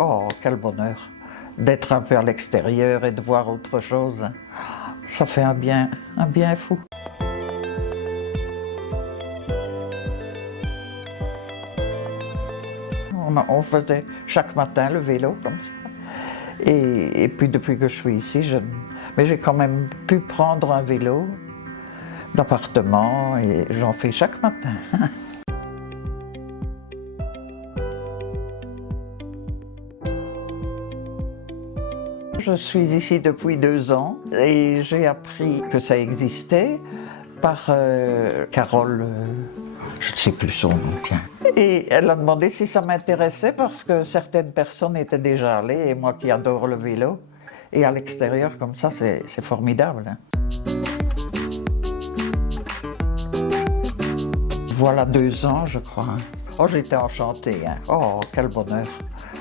Oh, quel bonheur d'être un peu à l'extérieur et de voir autre chose. Ça fait un bien fou. On faisait chaque matin le vélo comme ça. Et puis depuis que je suis ici, mais j'ai quand même pu prendre un vélo d'appartement et j'en fais chaque matin. Je suis ici depuis 2 ans et j'ai appris que ça existait par Carole, je ne sais plus son nom, tiens. Et elle a demandé si ça m'intéressait parce que certaines personnes étaient déjà allées et moi qui adore le vélo. Et à l'extérieur comme ça, c'est formidable. Hein. Voilà 2 ans, je crois. Oh, j'étais enchantée. Hein. Oh, quel bonheur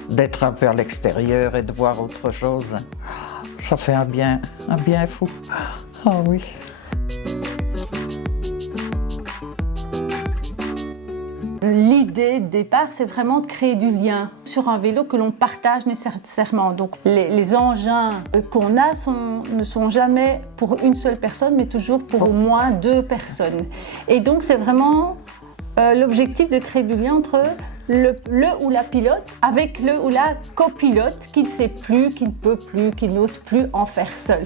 d'être un peu à l'extérieur et de voir autre chose. Ça fait un bien fou. Oh oui. L'idée de départ, c'est vraiment de créer du lien sur un vélo que l'on partage nécessairement. Donc les engins qu'on a ne sont jamais pour une seule personne, mais toujours pour au moins 2 personnes. Et donc c'est vraiment l'objectif de créer du lien entre le ou la pilote avec le ou la copilote qui ne sait plus, qui ne peut plus, qui n'ose plus en faire seul.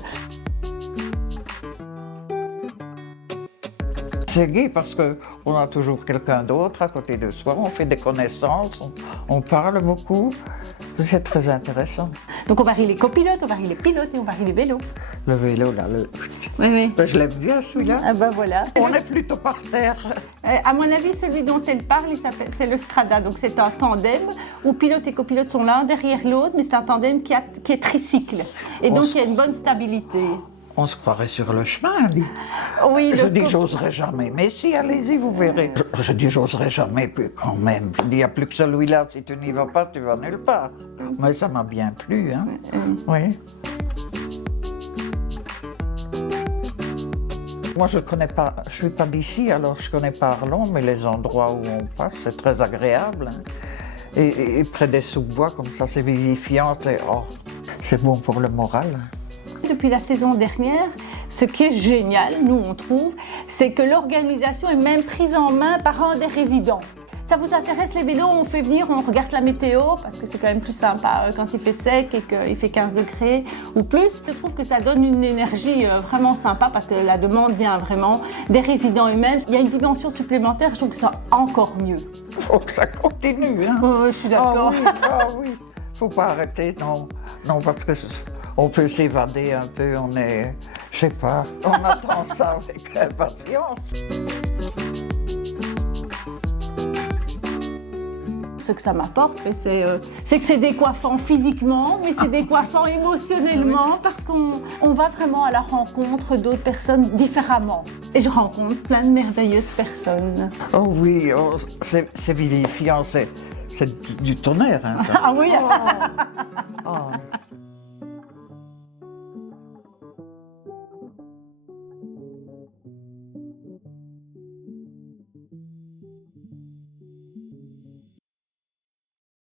C'est gai parce qu'on a toujours quelqu'un d'autre à côté de soi, on fait des connaissances, on parle beaucoup, c'est très intéressant. Donc on varie les copilotes, on varie les pilotes et on varie les vélos. Le vélo là, Oui. Je l'aime bien celui-là. Ah ben voilà. On est plutôt par terre. À mon avis, celui dont elle parle, c'est le Strada. Donc c'est un tandem où pilote et copilote sont l'un derrière l'autre, mais c'est un tandem qui est tricycle. Et donc il y a une bonne stabilité. On se croirait sur le chemin, dit. Oui, je dis j'oserais jamais, mais si, allez-y, vous verrez. Je dis j'oserais jamais, puis quand même, je dis il n'y a plus que celui-là, si tu n'y vas pas, tu vas nulle part. Mais ça m'a bien plu, hein. Oui. Moi je connais pas, je suis pas d'ici, alors je connais pas Arlon, mais les endroits où on passe, c'est très agréable. Hein. Et près des sous-bois, comme ça, c'est vivifiant, c'est bon pour le moral. Depuis la saison dernière, ce qui est génial, nous on trouve, c'est que l'organisation est même prise en main par un des résidents. Ça vous intéresse les vélos, on fait venir, on regarde la météo, parce que c'est quand même plus sympa quand il fait sec et qu'il fait 15 degrés ou plus. Je trouve que ça donne une énergie vraiment sympa parce que la demande vient vraiment des résidents eux-mêmes. Il y a une dimension supplémentaire, je trouve que ça encore mieux. Il faut que ça continue, hein. Je suis d'accord. Oui. Faut pas arrêter, non, parce que on peut s'évader un peu, je sais pas, on attend ça avec impatience. Ce que ça m'apporte, c'est que c'est décoiffant physiquement, mais c'est décoiffant émotionnellement parce qu'on va vraiment à la rencontre d'autres personnes différemment. Et je rencontre plein de merveilleuses personnes. Oh oui, c'est vivifiant, c'est du tonnerre. Hein, ça. Ah oui. Oh.